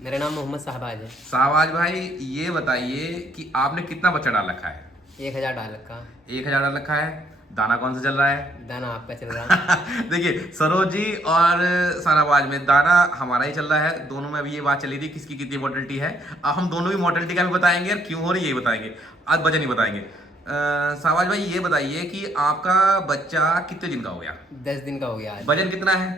मेरा नाम मोहम्मद साहबाज है। शाहबाज भाई, ये बताइए कि आपने कितना बच्चा डाल रखा है? 1000 डाल रखा। 1000 डाल रखा है। दाना कौन सा चल रहा है? दाना आपका चल रहा। देखिए, सरोज जी और शाहबाज में दाना हमारा ही चल रहा है। दोनों में अभी ये बात चली थी किसकी कितनी मोर्टेलिटी है। अब हम दोनों भी मोर्टेलिटी का भी बताएंगे और क्यों हो रही है ये बताएंगे। आज वजन ही बताएंगे। शाहबाज भाई, ये बताइए कि आपका बच्चा कितने दिन का हो गया? 10 दिन का हो गया आज। वजन कितना है?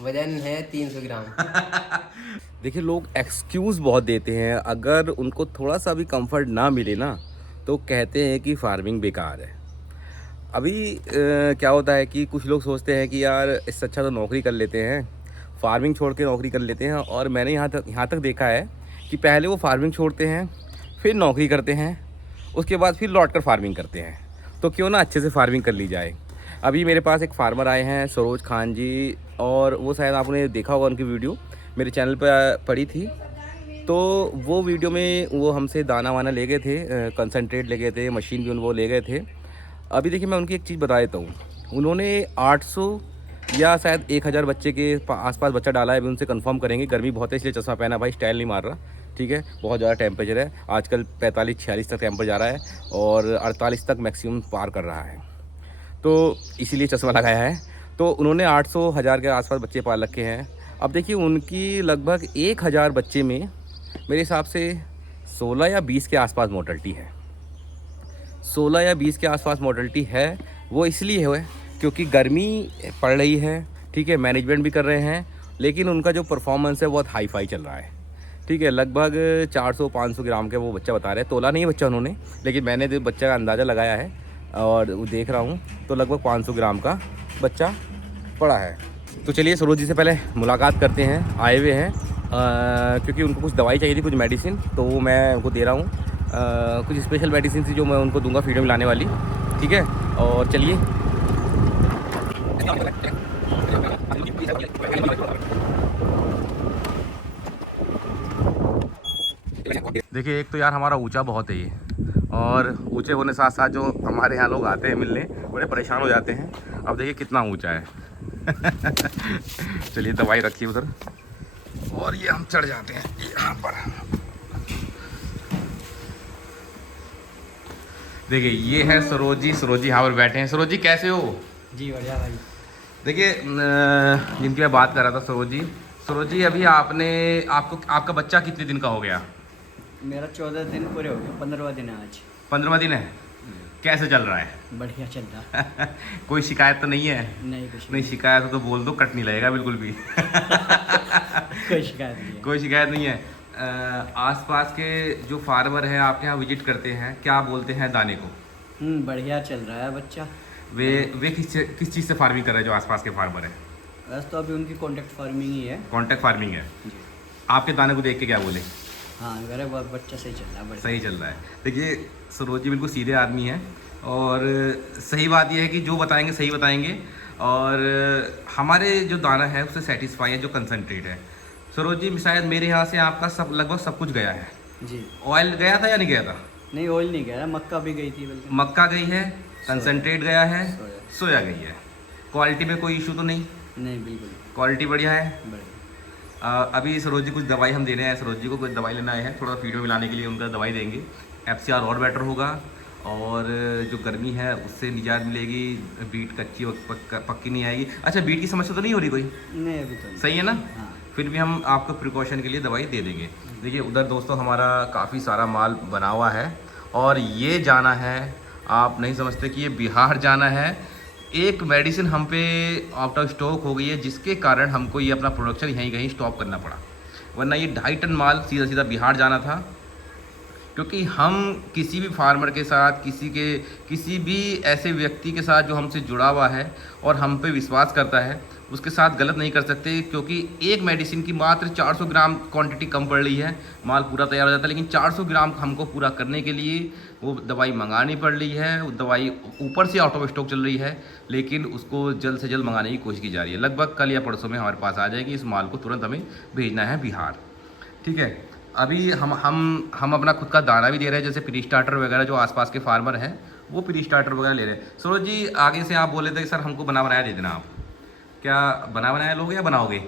वजन है 300 ग्राम। देखिए, लोग एक्सक्यूज़ बहुत देते हैं। अगर उनको थोड़ा सा भी कंफर्ट ना मिले ना, तो कहते हैं कि फार्मिंग बेकार है। अभी क्या होता है कि कुछ लोग सोचते हैं कि यार इससे अच्छा तो नौकरी कर लेते हैं, फार्मिंग छोड़ के नौकरी कर लेते हैं। और मैंने यहाँ तक देखा है कि पहले वो फार्मिंग छोड़ते हैं, फिर नौकरी करते हैं, उसके बाद फिर लौट कर फार्मिंग करते हैं। तो क्यों ना अच्छे से फार्मिंग कर ली जाए। अभी मेरे पास एक फार्मर आए हैं, सरोज खान जी, और वो शायद आपने देखा होगा उनकी वीडियो मेरे चैनल पर पड़ी थी। तो वो वीडियो में वो हमसे दाना वाना ले गए थे, कंसनट्रेट ले गए थे, मशीन भी वो ले गए थे। अभी देखिए, मैं उनकी एक चीज़ बता देता हूँ। उन्होंने 800 या शायद 1000 बच्चे के आसपास बच्चा डाला है। अभी उनसे कंफर्म करेंगे। गर्मी बहुत है इसलिए चश्मा पहना भाई, स्टाइल नहीं मार रहा, ठीक है। बहुत ज़्यादा टेम्परेचर है आजकल, 45-46 तक टेम्परेचर जा रहा है और 48 तक मैक्सिमम पार कर रहा है, तो इसीलिए चश्मा लगाया है। तो उन्होंने 800-1000 के आसपास बच्चे पाल रखे हैं। अब देखिए, उनकी लगभग 1000 बच्चे में मेरे हिसाब से 16 या 20 के आसपास मोर्टलिटी है। 16 या 20 के आसपास मोर्टलिटी है। वो इसलिए है क्योंकि गर्मी पड़ रही है, ठीक है, मैनेजमेंट भी कर रहे हैं, लेकिन उनका जो परफॉर्मेंस है बहुत हाई फाई चल रहा है, ठीक है। लगभग 400-500 ग्राम के वो बच्चा बता रहे हैं। तोला नहीं है बच्चा उन्होंने, लेकिन मैंने तो बच्चा का अंदाज़ा लगाया है और वो देख रहा हूँ तो लगभग 500 ग्राम का बच्चा पड़ा है। तो चलिए सरोज जी से पहले मुलाकात करते हैं। आए हुए हैं क्योंकि उनको कुछ दवाई चाहिए थी, कुछ मेडिसिन, तो वो मैं उनको दे रहा हूँ। कुछ स्पेशल मेडिसिन थी जो मैं उनको दूंगा वीडियो में लाने वाली, ठीक है। और चलिए, देखिए, एक तो यार हमारा ऊंचा बहुत है ये, और ऊंचे होने साथ साथ जो हमारे यहाँ लोग आते हैं मिलने बड़े परेशान हो जाते हैं। अब देखिए कितना ऊंचा है। चलिए, दवाई रखिए उधर और ये हम चढ़ जाते हैं यहाँ पर। देखिए, ये है सरोज जी। सरोज जी यहाँ पर बैठे हैं। सरोज जी कैसे हो? जी बढ़िया भाई। देखिए, जिनकी मैं बात कर रहा था, सरोज जी। सरोज जी, अभी आपका बच्चा कितने दिन का हो गया? मेरा 14 दिन पूरे हो गए, 15वां दिन है आज। 15वां दिन है। कैसे चल रहा है? बढ़िया चल रहा है। कोई शिकायत तो नहीं है? नहीं, कुछ नहीं, शिकायत हो तो बोल दो, कट नहीं लगेगा बिल्कुल भी। कोई शिकायत नहीं है। कोई शिकायत नहीं है। आसपास के जो फार्मर हैं आपके यहाँ विजिट करते हैं, क्या बोलते हैं दाने को? बढ़िया चल रहा है बच्चा। वे किस चीज़ से फार्मिंग कर रहे हैं जो आसपास के फार्मर हैं? बस तो अभी उनकी कॉन्ट्रैक्ट फार्मिंग ही है। कॉन्ट्रैक्ट फार्मिंग है। जी। आपके दाने को देख के क्या बोले? हाँ, मेरा बच्चा सही चल रहा है, बढ़िया। सही चल रहा है। देखिए, सरोज जी बिल्कुल सीधे आदमी हैं, और सही बात यह है कि जो बताएंगे सही बताएंगे, और हमारे जो दाना है उससे सेटिस्फाई है, जो कंसनट्रेट है। सरोज जी, शायद मेरे यहाँ से आपका लगभग सब कुछ गया है। जी। ऑयल गया था या नहीं गया था? नहीं, ऑयल नहीं गया, मक्का भी गई थी बल्कि। मक्का गई है, कंसनट्रेट गया है, सोया। सोया गई है। क्वालिटी में कोई इशू तो नहीं? नहीं, बिल्कुल क्वालिटी बढ़िया है। बढ़िया। अभी सरोज जी कुछ दवाई हम देने आए हैं। सरोज जी को कुछ दवाई लेना आए हैं, थोड़ा वीडियो मिलाने के लिए उनका दवाई देंगे। FCR और बेटर होगा, और जो गर्मी है उससे निजात मिलेगी। बीट कच्ची और पक्की नहीं आएगी। अच्छा, बीट की समस्या तो नहीं हो रही कोई? नहीं, अभी तो नहीं। सही है ना? हाँ। फिर भी हम आपको प्रिकॉशन के लिए दवाई दे देंगे। देखिए, उधर दोस्तों हमारा काफ़ी सारा माल बना हुआ है, और ये जाना है, आप नहीं समझते कि ये बिहार जाना है। एक मेडिसिन हम पे आउट ऑफ स्टॉक हो गई है, जिसके कारण हमको ये अपना प्रोडक्शन यहीं कहीं स्टॉप करना पड़ा, वरना ये 2.5 टन माल सीधा सीधा बिहार जाना था। क्योंकि हम किसी भी फार्मर के साथ, किसी भी ऐसे व्यक्ति के साथ जो हमसे जुड़ा हुआ है और हम पे विश्वास करता है, उसके साथ गलत नहीं कर सकते। क्योंकि एक मेडिसिन की मात्र 400 ग्राम क्वांटिटी कम पड़ रही है, माल पूरा तैयार हो जाता है, लेकिन 400 ग्राम हमको पूरा करने के लिए वो दवाई मंगानी पड़ रही है। वो दवाई ऊपर से आउट ऑफ स्टॉक चल रही है, लेकिन उसको जल्द से जल्द मंगाने की कोशिश की जा रही है। लगभग कल या परसों में हमारे पास आ जाएगी। इस माल को तुरंत हमें भेजना है बिहार, ठीक है। अभी हम अपना खुद का दाना भी दे रहे हैं, जैसे प्री स्टार्टर वगैरह जो आसपास के फार्मर हैं वो प्री स्टार्टर वगैरह ले रहे हैं। सरोज जी, आगे से आप बोले थे कि सर हमको बना बनाया दे देना। आप क्या बना बनाया लोगे या बनाओगे?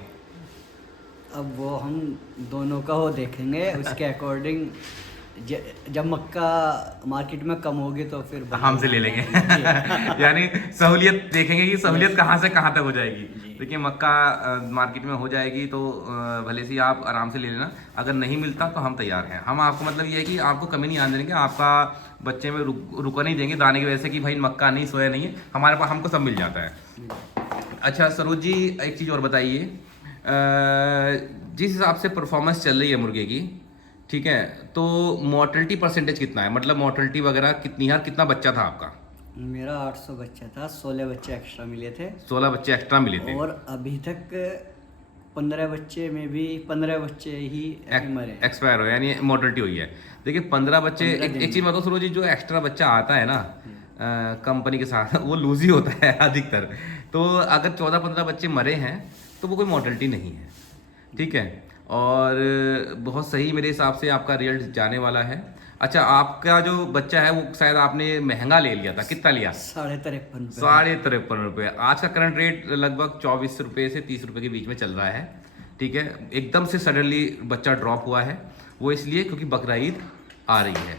अब वो हम दोनों का वो देखेंगे उसके अकॉर्डिंग। जब मक्का मार्केट में कम होगी तो फिर हमसे ले लेंगे यानी सहूलियत देखेंगे कि सहूलियत कहाँ से कहाँ तक हो जाएगी। देखिए मक्का मार्केट में हो जाएगी तो भले से आप आराम से ले लेना, अगर नहीं मिलता तो हम तैयार हैं। हम आपको मतलब ये है कि आपको कमी नहीं आने देंगे, आपका बच्चे में रुका नहीं देंगे दाने की वजह से कि भाई मक्का नहीं सोया नहीं है, हमारे पास हमको सब मिल जाता है। अच्छा सरोज जी एक चीज़ और बताइए, जिस हिसाब से परफॉर्मेंस चल रही है मुर्गे की, ठीक है, तो मोर्टलिटी परसेंटेज कितना है, मतलब मोर्टलिटी वगैरह कितनी है, कितना बच्चा था आपका? मेरा 800 बच्चा था, 16 बच्चे एक्स्ट्रा मिले थे। 16 बच्चे एक्स्ट्रा मिले थे और अभी तक 15 बच्चे में भी 15 बच्चे ही मरे, एक्सपायर हो, यानी मोर्टलिटी हुई है। देखिए 15 बच्चे, एक चीज़ बताओ सरोज जी, जो एक्स्ट्रा बच्चा आता है ना कंपनी के साथ वो लूज ही होता है अधिकतर। तो अगर 14-15 बच्चे मरे हैं तो वो कोई मोर्टलिटी नहीं है, ठीक है। और बहुत सही मेरे हिसाब से आपका रिजल्ट जाने वाला है। अच्छा आपका जो बच्चा है वो शायद आपने महंगा ले लिया था, कितना लिया? 53 रुपये। आज का करंट रेट लगभग 24 रुपये से 30 रुपये के बीच में चल रहा है, ठीक है। एकदम से सडनली बच्चा ड्रॉप हुआ है, वो इसलिए क्योंकि बकरा ईद आ रही है।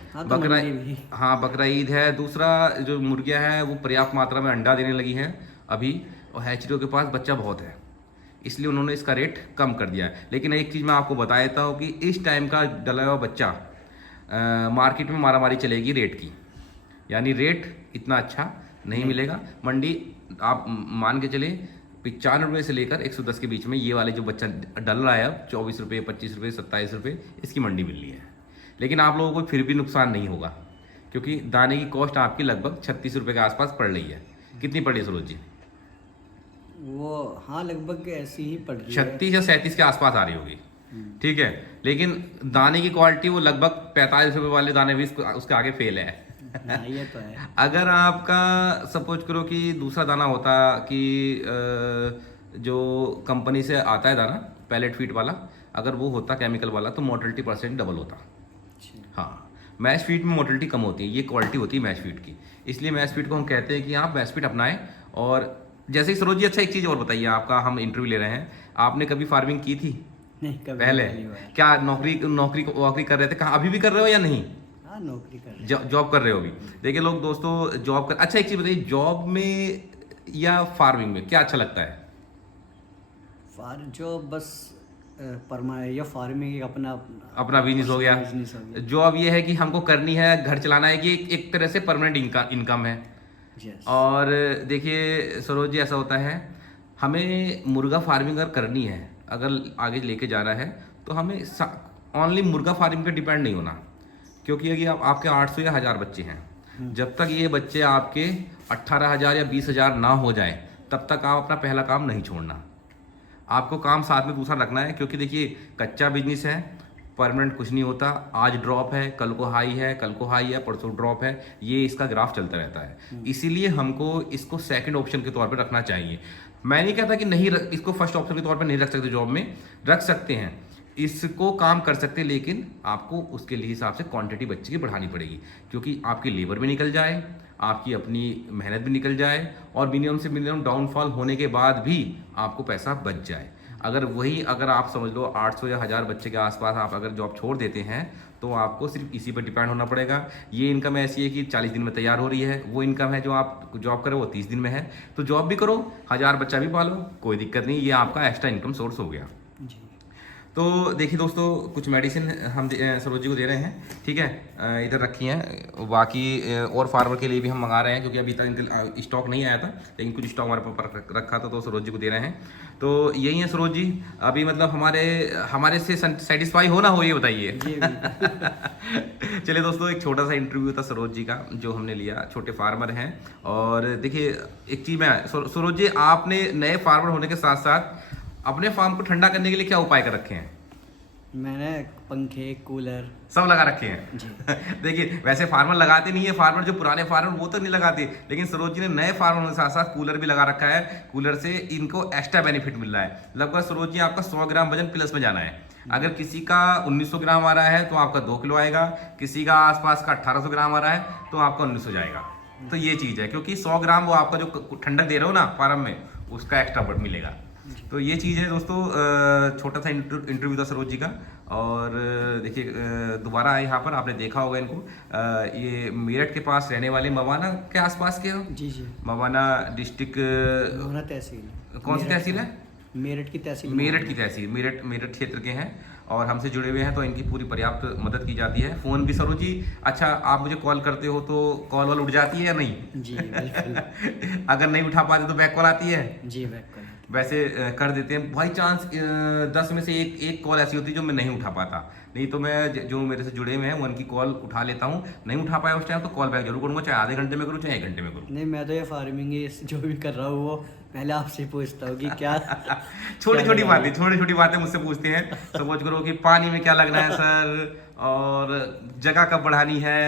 हाँ बकरा ईद है। दूसरा जो मुर्गियाँ हैं वो पर्याप्त मात्रा में अंडा देने लगी हैं अभी, और हैचरियों के पास बच्चा बहुत है, इसलिए उन्होंने इसका रेट कम कर दिया है। लेकिन एक चीज़ मैं आपको बता देता हूँ कि इस टाइम का डला हुआ बच्चा मार्केट में मारामारी चलेगी रेट की, यानी रेट इतना अच्छा नहीं मिलेगा। मंडी आप मान के चले 95 रुपये से लेकर 110 के बीच में ये वाले जो बच्चा डल रहा है अब 24 रुपये, 25 रुपये, 27 रुपये इसकी मंडी मिल रही है। लेकिन आप लोगों को फिर भी नुकसान नहीं होगा, क्योंकि दाने की कॉस्ट आपकी लगभग 36 रुपये के आसपास पड़ रही है। कितनी पड़ी है सरोज जी? वो हाँ लगभग ऐसी ही पड़ रही है, 36 या 37 के आसपास आ रही होगी, ठीक है। लेकिन दाने की क्वालिटी वो लगभग 45 रुपये वाले दाने भी उसके आगे फेल है ये तो है। अगर आपका सपोज करो कि दूसरा दाना होता कि जो कंपनी से आता है दाना पैलेट फीड वाला, अगर वो होता केमिकल वाला तो मोर्टलिटी परसेंट डबल होता। हाँ मैश फीड में मोर्टलिटी कम होती है, ये क्वालिटी होती है मैश फीड की, इसलिए मैश फीड को हम कहते हैं कि आप मैश फीड अपनाएं। और जैसे ही सरोज जी, अच्छा एक चीज़ और बताइए, आपका हम इंटरव्यू ले रहे हैं, आपने कभी फार्मिंग की थी? नहीं कभी पहले क्या नौकरी कर रहे थे? कहाँ अभी भी कर रहे हो या नहीं? हाँ नौकरी कर रहे हैं, जॉब कर रहे हो अभी। देखिए लोग दोस्तों जॉब कर, अच्छा एक चीज़ बताइए, जॉब में या फार्मिंग में क्या अच्छा लगता है? जो बस या फार्मिंग अपना बिजनेस हो गया। जॉब ये है कि हमको करनी है, घर चलाना है, कि एक तरह से परमानेंट इनकम है। और देखिए सरोज जी ऐसा होता है, हमें मुर्गा फार्मिंग अगर करनी है, अगर आगे लेके जाना है तो हमें ओनली मुर्गा फार्मिंग पे डिपेंड नहीं होना, क्योंकि अगर आपके 800 या 1000 बच्चे हैं, जब तक ये बच्चे आपके 18,000 या 20,000 ना हो जाए तब तक आप अपना पहला काम नहीं छोड़ना। आपको काम साथ में दूसरा रखना है, क्योंकि देखिए कच्चा बिजनेस है, परमानेंट कुछ नहीं होता। आज ड्रॉप है, कल को हाई है, कल को हाई है, परसों ड्रॉप है, ये इसका ग्राफ चलता रहता है। इसीलिए हमको इसको सेकंड ऑप्शन के तौर पर रखना चाहिए। मैं नहीं कहता कि नहीं इसको फर्स्ट ऑप्शन के तौर पर नहीं रख सकते, जॉब में रख सकते हैं, इसको काम कर सकते हैं, लेकिन आपको उसके लिए हिसाब से क्वांटिटी बच्चे की बढ़ानी पड़ेगी, क्योंकि आपकी लेबर भी निकल जाए, आपकी अपनी मेहनत भी निकल जाए, और मिनिमम से मिनिमम डाउनफॉल होने के बाद भी आपको पैसा बच जाए। अगर आप समझ लो 800 या 1000 बच्चे के आसपास आप अगर जॉब छोड़ देते हैं तो आपको सिर्फ इसी पर डिपेंड होना पड़ेगा। ये इनकम ऐसी है कि 40 दिन में तैयार हो रही है, वो इनकम है जो आप जॉब करो वो 30 दिन में है। तो जॉब भी करो, 1000 बच्चा भी पालो, कोई दिक्कत नहीं, ये आपका एक्स्ट्रा इनकम सोर्स हो गया। तो देखिए दोस्तों, कुछ मेडिसिन हम सरोज जी को दे रहे हैं, ठीक है, इधर रखी हैं। बाकी और फार्मर के लिए भी हम मंगा रहे हैं, क्योंकि अभी तक इनके स्टॉक नहीं आया था, लेकिन कुछ स्टॉक हमारे पास रखा था, तो सरोज जी को दे रहे हैं। तो यही है सरोज जी, अभी मतलब हमारे से सेटिस्फाई हो ना हो, ये बताइए चलिए दोस्तों, एक छोटा सा इंटरव्यू था सरोज जी का जो हमने लिया, छोटे फार्मर हैं। और देखिए एक चीज़ मैं सरोज जी, आपने नए फार्मर होने के साथ साथ अपने फार्म को ठंडा करने के लिए क्या उपाय कर रखे हैं? मैंने पंखे, कूलर सब लगा रखे हैं देखिए वैसे फार्मर लगाते नहीं है, फार्मर जो पुराने फार्मर वो तो नहीं लगाते, लेकिन सरोज जी ने नए फार्मर के साथ साथ कूलर भी लगा रखा है। कूलर से इनको एक्स्ट्रा बेनिफिट मिल रहा है। लगभग सरोज जी आपका 100 ग्राम वजन प्लस में जाना है। अगर किसी का 1900 ग्राम आ रहा है तो आपका 2 किलो आएगा, किसी का आसपास का 1800 ग्राम आ रहा है तो आपका 1900 जाएगा। तो ये चीज़ है, क्योंकि 100 ग्राम वो आपका जो ठंडक दे रहे हो ना फार्म में, उसका एक्स्ट्रा मिलेगा। तो ये चीज़ है दोस्तों, छोटा सा इंटरव्यू था सरोज जी का। और देखिए दोबारा आए यहाँ पर, आपने देखा होगा इनको। ये मेरठ के पास रहने वाले, मवाना के आसपास के हो? जी जी, मवाना डिस्ट्रिक्ट, मोहना तहसील। कौन सी तहसील है? मेरठ की तहसील। मेरठ की तहसील, मेरठ क्षेत्र के हैं और हमसे जुड़े हुए हैं, तो इनकी पूरी पर्याप्त मदद की जाती है। फ़ोन भी सरोज जी, अच्छा आप मुझे कॉल करते हो तो कॉल वॉल उठ जाती है या नहीं? जी बिल्कुल। अगर नहीं उठा पाते तो बैक कॉल आती है? जी बैक कॉल। वैसे कर देते हैं बाई चांस, 10 में से एक कॉल ऐसी होती है जो मैं नहीं उठा पाता, नहीं तो मैं जो मेरे से जुड़े हुए हैं वो उनकी कॉल उठा लेता हूँ। नहीं उठा पाया उस टाइम तो कॉल बैक जरूर करूँगा, चाहे आधे घंटे में करूँ चाहे 1 घंटे में करूँ। नहीं, मैं तो ये फार्मिंग ही जो भी कर रहा हूँ वो पहले आपसे पूछता हूँ कि क्या छोटी छोटी बातें मुझसे पूछते हैं। सपोज करो कि पानी में क्या लगना है सर, और जगह कब बढ़ानी है,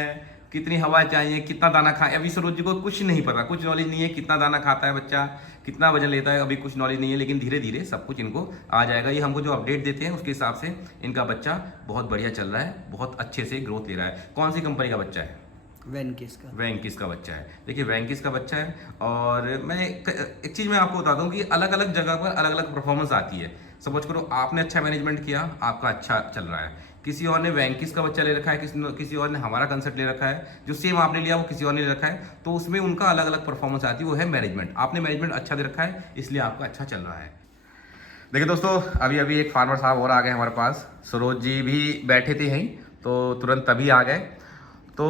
कितनी हवा चाहिए, कितना दाना खाए। अभी सरोज जी को कुछ नहीं पता, कुछ नॉलेज नहीं है, कितना दाना खाता है बच्चा, कितना वजन लेता है, अभी कुछ नॉलेज नहीं है। लेकिन धीरे धीरे सब कुछ इनको आ जाएगा। ये हमको जो अपडेट देते हैं उसके हिसाब से इनका बच्चा बहुत बढ़िया चल रहा है, बहुत अच्छे से ग्रोथ ले रहा है। कौन सी कंपनी का बच्चा है? वैंकिस का बच्चा है। देखिए वैंकिस का बच्चा है। और मैं एक चीज़ मैं आपको बता दूं कि अलग अलग जगह पर अलग अलग परफॉर्मेंस आती है। सपोज करो आपने अच्छा मैनेजमेंट किया, आपका अच्छा चल रहा है, किसी और ने वैंकिस का बच्चा ले रखा है, किसी और ने हमारा कंसेप्ट ले रखा है, जो सेम आपने लिया वो किसी और ने ले रखा है, तो उसमें उनका अलग अलग परफॉर्मेंस आती है। वो है मैनेजमेंट। आपने मैनेजमेंट अच्छा दे रखा है इसलिए आपका अच्छा चल रहा है। देखिए दोस्तों, अभी अभी एक फार्मर साहब और आ गए हमारे पास। सरोज जी भी बैठे थे यहीं तो तुरंत तभी आ गए। तो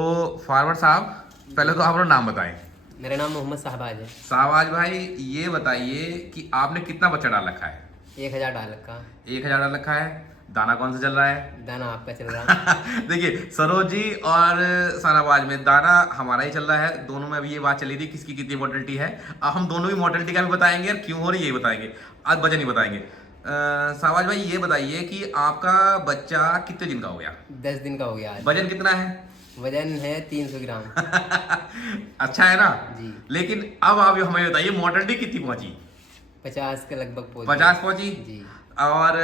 फार्मर साहब, पहले तो आप अपना नाम बताएं। मेरा नाम मोहम्मद शाहबाज है। शाहबाज भाई, ये बताइए कि आपने कितना बच्चा डाल रखा है? 1000 डाल रखा। 1000 डाल रखा है। दाना कौन सा चल रहा है? दाना आपका चल रहा है। देखिए सरोज जी और शाहबाज में दाना हमारा ही चल रहा है। दोनों में अभी ये बात चली थी किसकी कितनी मोर्टेलिटी है। अब हम दोनों की मोर्टेलिटी का भी बताएंगे और क्यों हो रही है ये बताएंगे, आज वजन नहीं बताएंगे। शाहबाज भाई ये बताइए कि आपका बच्चा कितने दिन का हो गया? 10 दिन का हो गया आज। वजन कितना है? वजन है 300 ग्राम। अच्छा है ना जी। लेकिन अब आप हमें बताइए मोर्टेलिटी कितनी पहुंची? 50 के लगभग पहुंची। 50 पहुंची जी। और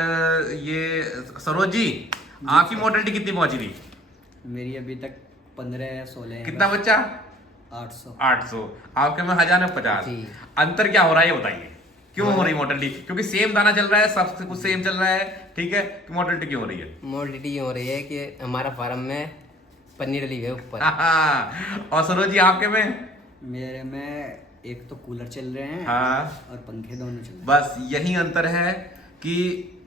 ये सरोज जी आपकी मोर्टेलिटी कितनी पहुंची थी? मेरी अभी तक 15 या 16 है। कितना बच्चा? 800। आपके में 1050। जी। अंतर क्या हो रहा है ये बताइए, क्यों हो रही मोर्टेलिटी? क्योंकि सेम दाना चल रहा है, सब कुछ सेम चल रहा है, ठीक है, मोर्टेलिटी क्यों हो रही है? मोर्टेलिटी ये हो रही है कि हमारा फार्म में पन्नी डली हुई है ऊपर। और सरोज जी आपके में? मेरे में एक तो कूलर चल रहे हैं हाँ, और पंखे दोनों चल रहे बस यही अंतर है कि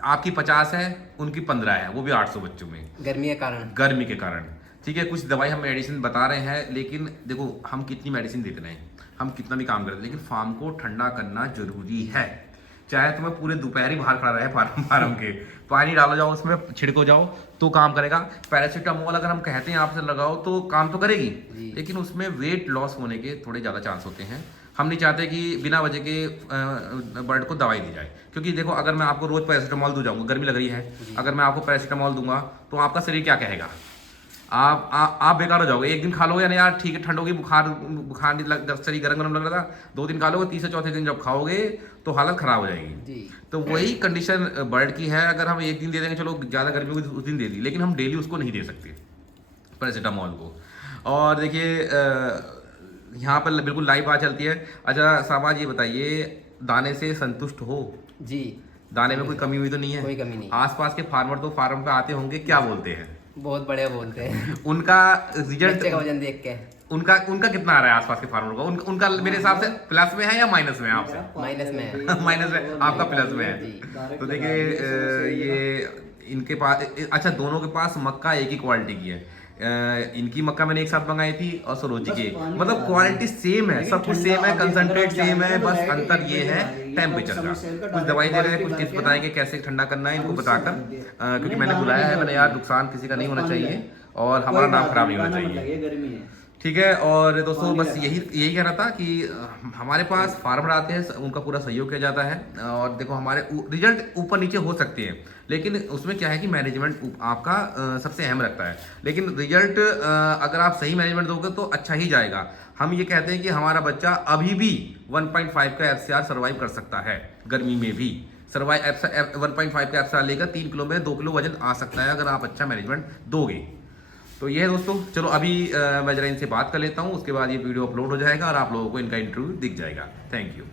आपकी 50 है, उनकी 15 है, वो भी 800 बच्चों में, गर्मी के कारण। गर्मी के कारण। ठीक है, कुछ दवाई हम मेडिसिन बता रहे हैं, लेकिन देखो हम कितनी मेडिसिन देते रहे, हम कितना भी काम करते हैं, लेकिन फार्म को ठंडा करना जरूरी है। चाहे तुम्हें पूरे दोपहर ही बाहर खड़ा रहे फार्म के, पानी डालो जाओ उसमें, छिड़को जाओ तो काम करेगा। पैरासीटामोल अगर हम कहते हैं आपसे लगाओ तो काम तो करेगी, लेकिन उसमें वेट लॉस होने के थोड़े ज़्यादा चांस होते हैं। हम नहीं चाहते कि बिना वजह के बर्ड को दवाई दी जाए, क्योंकि देखो अगर मैं आपको रोज पैरासीटामोल दूं जाऊंगा, गर्मी लग रही है, अगर मैं आपको पैरासीटामोल दूंगा तो आपका शरीर क्या कहेगा? आप बेकार हो जाओगे। एक दिन खा लोगे या नहीं यार ठीक है, ठंड होगी, बुखार नहीं लग, शरीर गर्म गर्म लग रहा था, 2 दिन खा लोगे, तीसरे चौथे दिन जब खाओगे तो हालत खराब हो जाएगी जी। तो वही कंडीशन बर्ड की है। अगर हम एक दिन दे देंगे, चलो ज़्यादा गर्मी होगी उस दिन दे दी, लेकिन हम डेली उसको नहीं दे सकते पैरासीटामोल को। और देखिए यहाँ पर बिल्कुल लाइव बात चलती है। अच्छा शाहबाज ये बताइए, दाने से संतुष्ट हो? जी। दाने में कोई कमी हुई तो नहीं है? कोई कमी नहीं। आसपास के फार्मर तो फार्म पे आते होंगे, क्या बोलते हैं? बहुत बढ़िया बोलते हैं। उनका रिजल्ट, बच्चे का वजन देख के उनका कितना आ रहा है आसपास के फार्मर का? उनका मेरे हिसाब से प्लस में है या माइनस में है आपसे? माइनस में है। माइनस में, आपका प्लस में है। जी। तो देखिए ये इनके पास, अच्छा दोनों के पास मक्का एक ही क्वालिटी की है। इनकी मक्का मैंने एक साथ मंगाई थी और सरोज जी की, मतलब क्वालिटी सेम है, सब कुछ सेम है, कंसंट्रेट सेम है, बस अंतर ये है टेम्परेचर का। कुछ दवाई दे रहे हैं, कुछ टिप्स बताएंगे कैसे ठंडा करना है इनको बताकर, क्योंकि मैंने बुलाया है, मैंने यार नुकसान किसी का नहीं होना चाहिए और हमारा नाम खराब नहीं होना चाहिए, ठीक है। और दोस्तों बस यही कहना था कि हमारे पास फार्मर आते हैं, उनका पूरा सहयोग किया जाता है। और देखो हमारे रिजल्ट ऊपर नीचे हो सकते हैं, लेकिन उसमें क्या है कि मैनेजमेंट आपका सबसे अहम रखता है। लेकिन रिजल्ट अगर आप सही मैनेजमेंट दोगे तो अच्छा ही जाएगा। हम ये कहते हैं कि हमारा बच्चा अभी भी 1.5 का FCR सर्वाइव कर सकता है, गर्मी में भी 1.5 का FCR लेकर 3 किलो में 2 किलो वजन आ सकता है अगर आप अच्छा मैनेजमेंट दोगे। तो ये है दोस्तों, चलो अभी मैं जरा इनसे बात कर लेता हूँ, उसके बाद ये वीडियो अपलोड हो जाएगा और आप लोगों को इनका इंटरव्यू दिख जाएगा। Thank you.